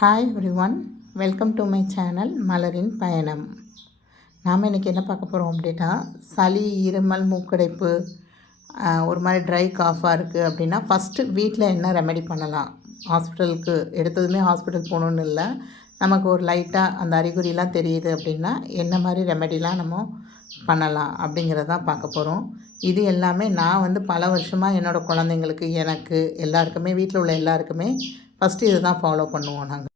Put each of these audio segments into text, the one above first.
Hi everyone, welcome to my channel மலரின் பயணம். நாம் இன்றைக்கி என்ன பார்க்க போகிறோம் அப்படின்னா, சளி, இருமல், மூக்கடைப்பு, ஒரு மாதிரி ட்ரை காஃபாக இருக்குது அப்படின்னா ஃபஸ்ட்டு வீட்டில் என்ன ரெமெடி பண்ணலாம். ஹாஸ்பிட்டலுக்கு எடுத்ததுமே ஹாஸ்பிட்டல் போகணுன்னு இல்லை, நமக்கு ஒரு லைட்டாக அந்த அறிகுறிலாம் தெரியுது அப்படின்னா என்ன மாதிரி ரெமெடிலாம் நம்ம பண்ணலாம் அப்படிங்கிறதான் பார்க்க போகிறோம். இது எல்லாமே நான் பல வருஷமாக என்னோடய குழந்தைங்களுக்கு, எனக்கு, எல்லாருக்குமே, வீட்டில் உள்ள எல்லாருக்குமே ஃபஸ்ட்டு இது தான் ஃபாலோ பண்ணுவோம் நாங்கள்.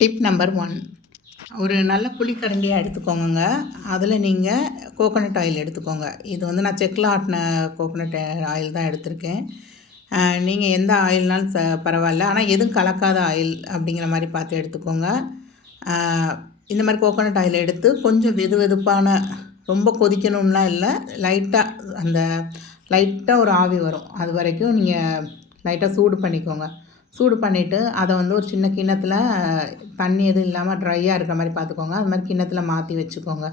டிப் நம்பர் 1, ஒரு நல்ல புளிக்கரண்டியாக எடுத்துக்கோங்க. அதில் நீங்கள் கோகோனட் ஆயில் எடுத்துக்கோங்க. இது நான் செக்கில் ஆட்டின கோகோனட் ஆயில் தான் எடுத்திருக்கேன். நீங்கள் எந்த ஆயில்னாலும் பரவாயில்ல, ஆனால் எதுவும் கலக்காத ஆயில் அப்படிங்கிற மாதிரி பார்த்து எடுத்துக்கோங்க. இந்த மாதிரி கோகோனட் ஆயில் எடுத்து கொஞ்சம் வெதுவெதுப்பான, ரொம்ப கொதிக்கணும்லாம் இல்லை, லைட்டாக ஒரு ஆவி வரும், அது வரைக்கும் நீங்கள் லைட்டாக சூடு பண்ணிக்கோங்க. சூடு பண்ணிவிட்டு அதை ஒரு சின்ன கிண்ணத்தில், தண்ணி எதுவும் இல்லாமல் ட்ரையாக இருக்கிற மாதிரி பார்த்துக்கோங்க. அது மாதிரி கிண்ணத்தில் மாற்றி வச்சுக்கோங்க.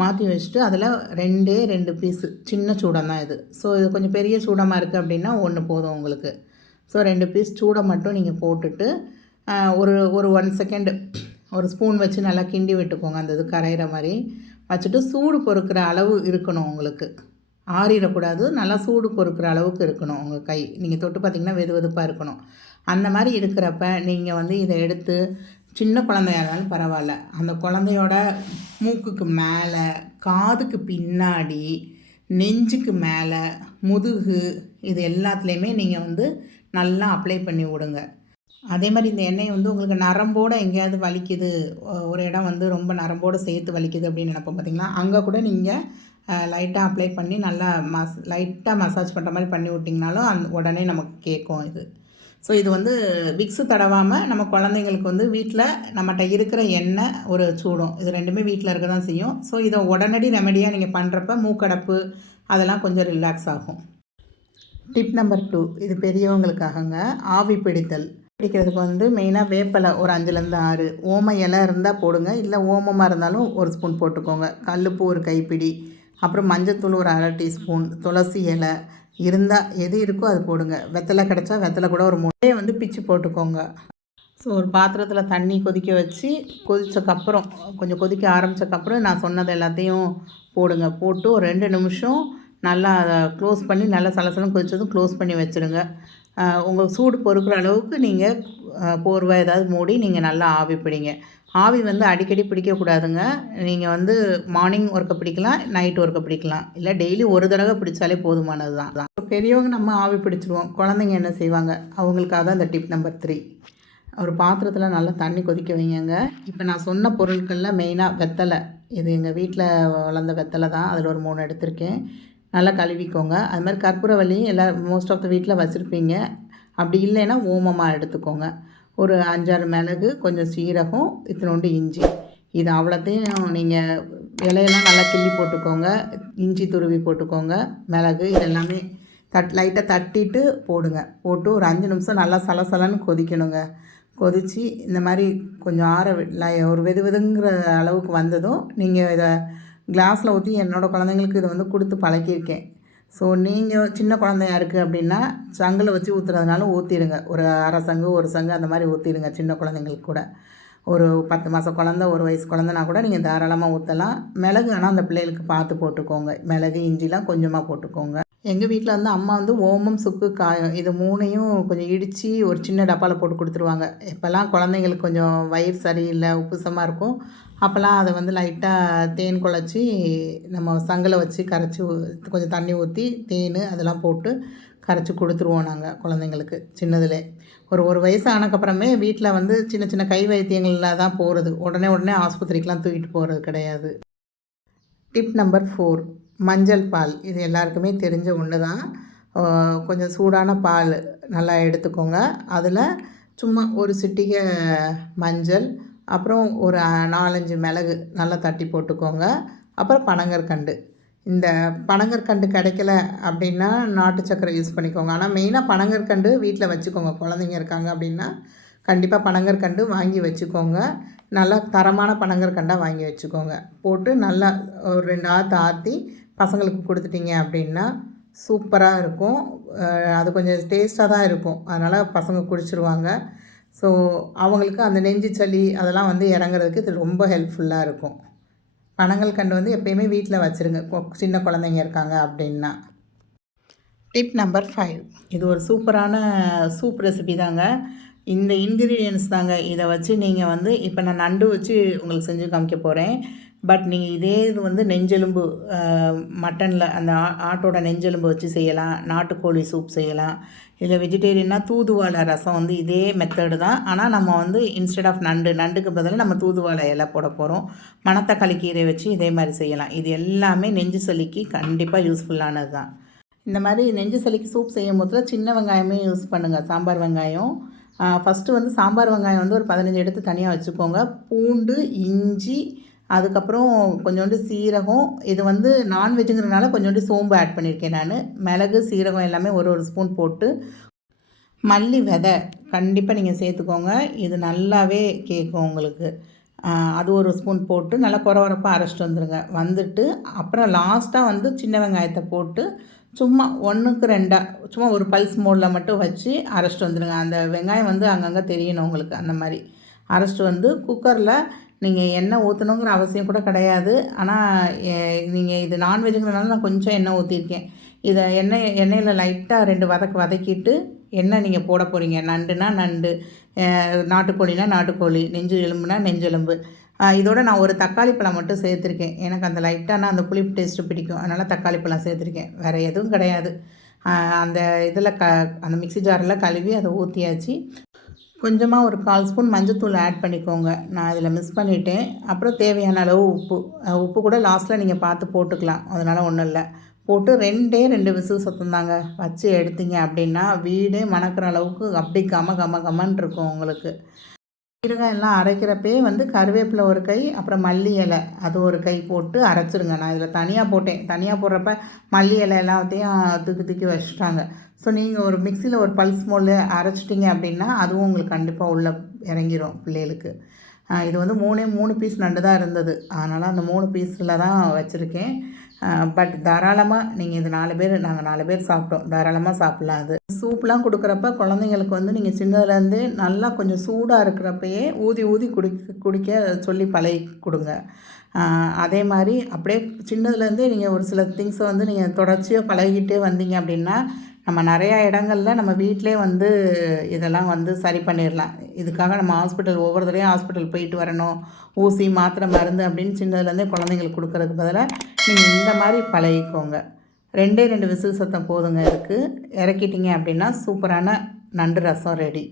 மாற்றி வச்சுட்டு அதில் 2 பீஸு, சின்ன சூடம் தான் இது. ஸோ இது கொஞ்சம் பெரிய சூடமாக இருக்குது அப்படின்னா 1 போதும் உங்களுக்கு. ஸோ 2 பீஸ் சூடை மட்டும் நீங்கள் போட்டுட்டு ஒரு 1 செகண்ட் ஒரு ஸ்பூன் வச்சு நல்லா கிண்டி விட்டுக்கோங்க. அந்த இது கரையிற மாதிரி வச்சுட்டு, சூடு பொறுக்கிற அளவு இருக்கணும் உங்களுக்கு, ஆறிடக்கூடாது, நல்லா சூடு பொறுக்கிற அளவுக்கு இருக்கணும் உங்கள் கை. நீங்கள் தொட்டு பார்த்திங்கன்னா வெதுவெதுப்பாக இருக்கணும். அந்த மாதிரி இருக்கிறப்ப நீங்கள் இதை எடுத்து, சின்ன குழந்தையா இருந்தாலும் பரவாயில்ல, அந்த குழந்தையோட மூக்குக்கு மேலே, காதுக்கு பின்னாடி, நெஞ்சுக்கு மேலே, முதுகு, இது எல்லாத்துலேயுமே நீங்கள் நல்லா அப்ளை பண்ணி விடுங்க. அதே மாதிரி இந்த எண்ணெய் உங்களுக்கு நரம்போடு எங்கேயாவது வலிக்குது, ஒரு இடம் ரொம்ப நரம்போடு சேர்த்து வலிக்குது அப்படின்னு நினைப்போம் பார்த்திங்களா, அங்கே கூட நீங்கள் லைட்டாக அப்ளை பண்ணி நல்லா லைட்டாக மசாஜ் பண்ணுற மாதிரி பண்ணி விட்டிங்கனாலும் உடனே நமக்கு கேட்கும் இது. ஸோ இது விக்ஸு தடவாமல் நம்ம குழந்தைங்களுக்கு வீட்டில் நம்மகிட்ட இருக்கிற எண்ணெய், ஒரு சூடம், இது 2மே வீட்டில் இருக்க தான் செய்யும். ஸோ இதை உடனடி ரெமெடியாக நீங்கள் பண்ணுறப்ப மூக்கடைப்பு அதெல்லாம் கொஞ்சம் ரிலாக்ஸ் ஆகும். டிப் நம்பர் 2, இது பெரியவங்களுக்காகங்க. ஆவி பிடித்தல். பிடிக்கிறதுக்கு மெயினாக வேப்பலை ஒரு 5லேருந்து 6, ஓம இலை இருந்தால் போடுங்க, இல்லை ஓமமாக இருந்தாலும் ஒரு ஸ்பூன் போட்டுக்கோங்க. கல்லுப்பு ஒரு கைப்பிடி, அப்புறம் மஞ்சத்தூள் ஒரு 1/2 டீஸ்பூன், துளசி இலை இருந்தால் எது இருக்கோ அது போடுங்க. வெத்தலை கிடச்சா வெத்தலை கூட ஒரு 3 பிச்சு போட்டுக்கோங்க. ஸோ ஒரு பாத்திரத்தில் தண்ணி கொதிக்க வச்சு, கொதித்தக்கப்புறம், கொஞ்சம் கொதிக்க ஆரம்பித்தக்கப்புறம் நான் சொன்னது எல்லாத்தையும் போடுங்க. போட்டு ஒரு 2 நிமிஷம் நல்லா அதை க்ளோஸ் பண்ணி, நல்லா சலசலம் கொதித்ததும் க்ளோஸ் பண்ணி வச்சுருங்க. உங்களுக்கு சூடு பொறுக்கிற அளவுக்கு நீங்கள் போர்வை ஏதாவது மூடி நீங்கள் நல்லா ஆவி பிடிங்க. ஆவி அடிக்கடி பிடிக்கக்கூடாதுங்க. நீங்கள் மார்னிங் ஒருக்க பிடிக்கலாம், நைட் ஒருக்க பிடிக்கலாம், இல்லை டெய்லி ஒரு தடவை பிடிச்சாலே போதுமானது தான். பெரியவங்க நம்ம ஆவி பிடிச்சிருவோம், குழந்தைங்க என்ன செய்வாங்க, அவங்களுக்காக தான் இந்த டிப் நம்பர் 3. ஒரு பாத்திரத்தில் நல்லா தண்ணி கொதிக்க வைங்க. இப்போ நான் சொன்ன பொருட்களில் மெயினாக வெத்தலை, இது எங்கள் வீட்டில் வளர்ந்த வெத்தலை தான், அதில் ஒரு 3 எடுத்திருக்கேன். நல்லா கழுவிக்கோங்க. அது மாதிரி கற்பூரவள்ளியும் மோஸ்ட் ஆஃப் த வீட்டில் வச்சுருப்பீங்க. அப்படி இல்லைன்னா ஓமமாக எடுத்துக்கோங்க. ஒரு 5-6 மிளகு, கொஞ்சம் சீரகம், இத்தினோண்டு இஞ்சி, இது அவ்வளோத்தையும் நீங்கள் இலையெல்லாம் நல்லா கிள்ளி போட்டுக்கோங்க. இஞ்சி துருவி போட்டுக்கோங்க. மிளகு இதெல்லாமே லைட்டாக தட்டிட்டு போடுங்க. போட்டு ஒரு 5 நிமிஷம் நல்லா சலசலன்னு கொதிக்கணுங்க. கொதித்து இந்த மாதிரி கொஞ்சம் ஒரு வெதுங்கிற அளவுக்கு வந்ததும் நீங்கள் இதை கிளாஸில் ஊற்றி, என்னோடய குழந்தைங்களுக்கு இதை கொடுத்து பழக்கியிருக்கேன். ஸோ நீங்கள் சின்ன குழந்தையா இருக்குது அப்படின்னா சங்கில் வச்சு ஊற்றுறதுனால ஊற்றிடுங்க. ஒரு 1/2 சங்கு, 1 சங்கு அந்த மாதிரி ஊற்றிடுங்க. சின்ன குழந்தைங்களுக்கு கூட, ஒரு 10 மாத குழந்த, 1 வயசு குழந்தைனா கூட நீங்கள் தாராளமாக ஊற்றலாம். மிளகு ஆனால் அந்த பிள்ளைகளுக்கு பார்த்து போட்டுக்கோங்க. மிளகு, இஞ்சிலாம் கொஞ்சமாக போட்டுக்கோங்க. எங்கள் வீட்டில் அம்மா ஓமம், சுக்கு, காயம், இது 3ஐயும் கொஞ்சம் இடித்து ஒரு சின்ன டப்பாவில் போட்டு கொடுத்துருவாங்க. இப்போல்லாம் குழந்தைங்களுக்கு கொஞ்சம் வயிறு சரியில்லை, உப்புசமாக இருக்கும், அப்போல்லாம் அதை லைட்டாக தேன் குழச்சி நம்ம சங்கில் வச்சு கரைச்சி, கொஞ்சம் தண்ணி ஊற்றி தேன் அதெல்லாம் போட்டு கரைச்சி கொடுத்துருவோம் நாங்கள் குழந்தைங்களுக்கு சின்னதுலே. ஒரு வயசு ஆனக்கப்புறமே வீட்டில் சின்ன சின்ன கை வைத்தியங்களில் தான் போகிறது, உடனே ஆஸ்பத்திரிக்கெலாம் தூக்கிட்டு போகிறது கிடையாது. டிப் நம்பர் 4, மஞ்சள் பால். இது எல்லாருக்குமே தெரிஞ்ச ஒன்று தான். கொஞ்சம் சூடான பால் நல்லா எடுத்துக்கோங்க. அதில் சும்மா ஒரு சிட்டிகை மஞ்சள், அப்புறம் ஒரு 4-5 மிளகு நல்லா தட்டி போட்டுக்கோங்க. அப்புறம் பனங்கற்கண்டு. இந்த பனங்கற்கண்டு கிடைக்கல அப்படின்னா நாட்டு சர்க்கரை யூஸ் பண்ணிக்கோங்க. ஆனால் மெயினாக பனங்கற்கண்டு வீட்டில் வச்சுக்கோங்க. குழந்தைங்க இருக்காங்க அப்படின்னா கண்டிப்பாக பனங்கற்கண்டு வாங்கி வச்சுக்கோங்க. நல்லா தரமான பனங்கற்கண்டாக வாங்கி வச்சுக்கோங்க. போட்டு நல்லா ஒரு 2 ஆற்று ஆற்றி பசங்களுக்கு கொடுத்துட்டிங்க அப்படின்னா சூப்பராக இருக்கும். அது கொஞ்சம் டேஸ்ட்டாக தான் இருக்கும், அதனால் பசங்க குடிச்சிருவாங்க. ஸோ அவங்களுக்கு அந்த நெஞ்சு சளி அதெல்லாம் வந்து இறங்குறதுக்கு இது ரொம்ப ஹெல்ப்ஃபுல்லாக இருக்கும். பனங்கல்கண்டு வந்து எப்பயுமே வீட்டில் வச்சுருங்க சின்ன குழந்தைங்க இருக்காங்க அப்படின்னா. டிப் நம்பர் 5, இது ஒரு சூப்பரான சூப் ரெசிபி தாங்க. இந்த இன்க்ரீடியன்ட்ஸ் தாங்க. இதை வச்சு நீங்கள் வந்து இப்போ நான் நண்டு வச்சு உங்களுக்கு செஞ்சு காமிக்க போகிறேன். பட் நீங்கள் இதே இது வந்து நெஞ்செலும்பு மட்டனில் அந்த ஆட்டோட நெஞ்செலும்பு வச்சு செய்யலாம். நாட்டுக்கோழி சூப் செய்யலாம். இல்லை வெஜிடேரியன்னா தூதுவாழை ரசம் வந்து இதே மெத்தடு தான். ஆனால் நம்ம வந்து இன்ஸ்டெட் ஆஃப் நண்டுக்கு பதிலாக நம்ம தூதுவாழை இலை போட போகிறோம். மணத்தக்காளி கீரை வச்சு இதே மாதிரி செய்யலாம். இது எல்லாமே நெஞ்சு சளிக்கு கண்டிப்பாக யூஸ்ஃபுல்லானது தான். இந்த மாதிரி நெஞ்சு சளிக்கு சூப் செய்யும் போதில் சின்ன வெங்காயமே யூஸ் பண்ணுங்கள். சாம்பார் வெங்காயம் ஃபஸ்ட்டு வந்து சாம்பார் வெங்காயம் வந்து ஒரு 15 எடுத்து தனியாக வச்சுக்கோங்க. பூண்டு, இஞ்சி, அதுக்கப்புறம் கொஞ்சோண்டு சீரகம். இது வந்து நான்வெஜ்ஜுங்கிறதுனால கொஞ்சோண்டு சோம்பு ஆட் பண்ணியிருக்கேன் நான். மிளகு, சீரகம் எல்லாமே ஒரு ஸ்பூன் போட்டு, மல்லி விதை கண்டிப்பாக நீங்கள் சேர்த்துக்கோங்க. இது நல்லாவே கேட்கும் உங்களுக்கு. அது ஒரு ஸ்பூன் போட்டு நல்லா கொரகொரப்பாக அரைச்சிட்டு வந்துட்டு அப்புறம் லாஸ்ட்டாக வந்து சின்ன வெங்காயத்தை போட்டு சும்மா 1க்கு 2 சும்மா ஒரு பல்ஸ் மோடில் மட்டும் வச்சு அரைச்சிட்டு வந்துடுங்க. அந்த வெங்காயம் வந்து அங்கங்கே தெரியணும் உங்களுக்கு. அந்த மாதிரி அரைச்சிட்டு வந்து குக்கரில் நீங்கள் எண்ணெய் ஊற்றணுங்கிற அவசியம் கூட கிடையாது. ஆனால் நீங்கள் இது நான்வெஜ்ஜுங்கிறதுனால நான் கொஞ்சம் எண்ணெய் ஊற்றிருக்கேன். இதை எண்ணெயில் லைட்டாக 2 வதக்கிட்டு எண்ணெய் நீங்கள் போட போகிறீங்க. நண்டுனா நண்டு, நாட்டுக்கோழினா நாட்டுக்கோழி, நெஞ்சு எலும்புனா நெஞ்செலும்பு. இதோட நான் ஒரு தக்காளி பழம் மட்டும் சேர்த்துருக்கேன். எனக்கு அந்த லைட்டான அந்த புளிப்பு டேஸ்ட்டு பிடிக்கும். அதனால் தக்காளி பழம் சேர்த்துருக்கேன். வேறு எதுவும் கிடையாது. அந்த இதில் அந்த மிக்ஸி ஜாரில் கழுவி அதை ஊற்றியாச்சு. கொஞ்சமாக ஒரு 1/4 ஸ்பூன் மஞ்சத்தூள் ஆட் பண்ணிக்கோங்க. நான் இதில் மிஸ் பண்ணிவிட்டேன். அப்புறம் தேவையான அளவு உப்பு கூட லாஸ்ட்டில் நீங்கள் பார்த்து போட்டுக்கலாம். அதனால் ஒன்றும் இல்லை. போட்டு 2 விசில் சத்தம் தாங்க வச்சு எடுத்தீங்க அப்படின்னா வீடே மணக்கிற அளவுக்கு அப்படி கமன்னு இருக்கும் உங்களுக்கு. சீரகம் எல்லாம் அரைக்கிறப்பே வந்து கருவேப்பிலை ஒரு கை, அப்புறம் மல்லி இலை அது ஒரு கை போட்டு அரைச்சிருங்க. நான் இதில் தனியாக போட்டேன். தனியாக போடுறப்ப மல்லி இலை எல்லாத்தையும் தூக்கி வச்சுட்டாங்க. ஸோ நீங்கள் ஒரு மிக்சியில் ஒரு பல்ஸ் மோடில் அரைச்சிட்டிங்க அப்படின்னா அதுவும் உங்களுக்கு கண்டிப்பாக உள்ளே இறங்கிரும் பிள்ளைகளுக்கு. இது வந்து 3 பீஸ் நண்டு தான் இருந்தது. அதனால் அந்த 3 பீஸில் தான் வச்சுருக்கேன். பட் தாராளமாக நீங்கள் இது நாங்கள் 4 பேர் சாப்பிட்டோம். தாராளமாக சாப்பிட்லாம். அது சூப்லாம் கொடுக்குறப்ப குழந்தைங்களுக்கு வந்து நீங்கள் சின்னதுலேருந்தே நல்லா கொஞ்சம் சூடாக இருக்கிறப்பயே ஊதி குடிக்க சொல்லி பழகி கொடுங்க. அதே மாதிரி அப்படியே சின்னதுலேருந்தே நீங்கள் ஒரு சில திங்ஸை வந்து நீங்கள் தொடர்ச்சியாக பழகிட்டே வந்தீங்க அப்படின்னா நம்ம நிறையா இடங்களில் நம்ம வீட்டிலே வந்து இதெல்லாம் வந்து சரி பண்ணிடலாம். இதுக்காக நம்ம ஒவ்வொரு தடையும் ஹாஸ்பிட்டல் போயிட்டு வரணும், ஊசி மாத்திரை மருந்து அப்படின்னு சின்னதுலேருந்தே குழந்தைங்களுக்கு கொடுக்கறதுக்கு பதிலாக நீங்கள் இந்த மாதிரி பழகிக்கோங்க. 2 விசில் சத்தம் போதுங்க. இறக்கிட்டீங்க அப்படின்னா சூப்பரான நண்டு ரசம் ரெடி.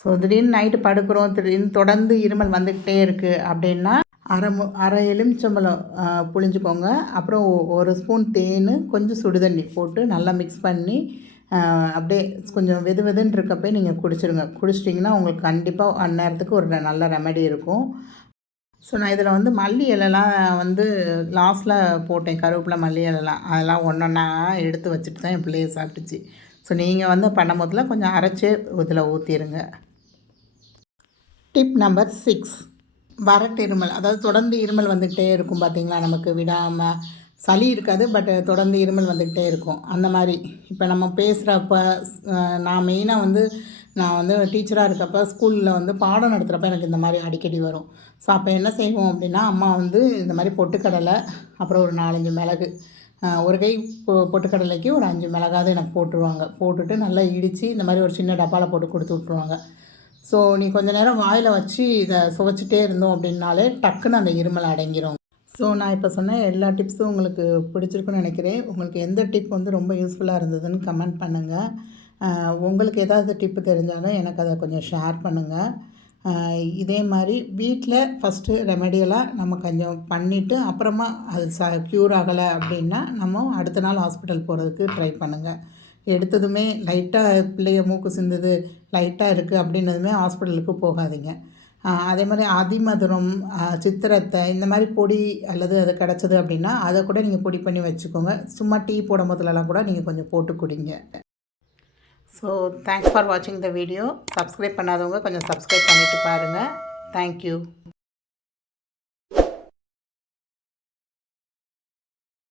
ஸோ திடீர்னு நைட்டு படுக்கிறோம், திடீர்னு தொடர்ந்து இருமல் வந்துக்கிட்டே இருக்குது அப்படின்னா அரை எலுமிச்சம்பழம் புழிஞ்சுக்கோங்க. அப்புறம் ஒரு ஸ்பூன் தேன், கொஞ்சம் சுடுதண்ணி போட்டு நல்லா மிக்ஸ் பண்ணி அப்படியே கொஞ்சம் வெதுன்னு இருக்கப்போ நீங்கள் குடிச்சிட்டிங்கன்னா உங்களுக்கு கண்டிப்பாக அந்நேரத்துக்கு ஒரு நல்ல ரெமெடி இருக்கும். ஸோ நான் இதில் வந்து மல்லி இலைலாம் வந்து லாஸ்ட்டில் போட்டேன். கருவேப்பிலை, மல்லி இலைலாம் அதெல்லாம் ஒன்றா எடுத்து வச்சுட்டு தான் என் பிள்ளைய சாப்பிட்டுச்சு. ஸோ நீங்கள் வந்து பண்ணும்போதில் கொஞ்சம் அரைச்சி இதில் ஊற்றிடுங்க. டிப் நம்பர் 6, வறட்டு இருமல். அதாவது தொடர்ந்து இருமல் வந்துக்கிட்டே இருக்கும் பார்த்தீங்களா, நமக்கு விடாமல். சளி இருக்காது, பட் தொடர்ந்து இருமல் வந்துக்கிட்டே இருக்கும். அந்த மாதிரி இப்போ நம்ம பேசுகிறப்ப நான் மெயினாக நான் வந்து டீச்சராக இருக்கப்போ ஸ்கூலில் வந்து பாடம் நடத்துகிறப்ப எனக்கு இந்த மாதிரி அடிக்கடி வரும். ஸோ அப்போ என்ன செய்வோம் அப்படின்னா அம்மா வந்து இந்த மாதிரி பொட்டுக்கடலை, அப்புறம் ஒரு 4-5 மிளகு, ஒரு கை பொட்டுக்கடலைக்கு ஒரு 5 மிளகாவது எனக்கு போட்டுருவாங்க. போட்டுட்டு நல்லா இடித்து இந்த மாதிரி ஒரு சின்ன டப்பாவில் போட்டு கொடுத்து விட்ருவாங்க. ஸோ நீ கொஞ்சம் நேரம் வாயில் வச்சு இதை சுவைச்சிட்டே இருந்தோம் அப்படின்னாலே டக்குன்னு அந்த இருமல் அடங்கிடும். ஸோ நான் இப்போ சொன்ன எல்லா டிப்ஸும் உங்களுக்கு பிடிச்சிருக்குன்னு நினைக்கிறேன். உங்களுக்கு எந்த டிப் வந்து ரொம்ப யூஸ்ஃபுல்லாக இருந்ததுன்னு கமெண்ட் பண்ணுங்கள். உங்களுக்கு ஏதாவது டிப்பு தெரிஞ்சாலும் எனக்கு அதை கொஞ்சம் ஷேர் பண்ணுங்கள். இதே மாதிரி வீட்டில் ஃபஸ்ட்டு ரெமெடியலாக நம்ம கொஞ்சம் பண்ணிவிட்டு அப்புறமா அது க்யூர் ஆகலை அப்படின்னா நம்ம அடுத்த நாள் ஹாஸ்பிட்டல் போகிறதுக்கு ட்ரை பண்ணுங்கள். எடுத்ததுமே லைட்டாக பிள்ளைய மூக்கு சிந்துது, லைட்டாக இருக்குது அப்படின்னதுமே ஹாஸ்பிட்டலுக்கு போகாதீங்க. அதே மாதிரி அதிமதுரம், சித்திரத்தை இந்த மாதிரி பொடி அல்லது அது கிடச்சிது அப்படின்னா அதை கூட நீங்கள் பொடி பண்ணி வச்சுக்கோங்க. சும்மா டீ போடும் போதுலலாம் கூட நீங்கள் கொஞ்சம் போட்டு குடிங்க. ஸோ தேங்க்ஸ் ஃபார் வாட்சிங் த வீடியோ. சப்ஸ்கிரைப் பண்ணாதவங்க கொஞ்சம் சப்ஸ்கிரைப் பண்ணிவிட்டு பாருங்கள். தேங்க்யூ.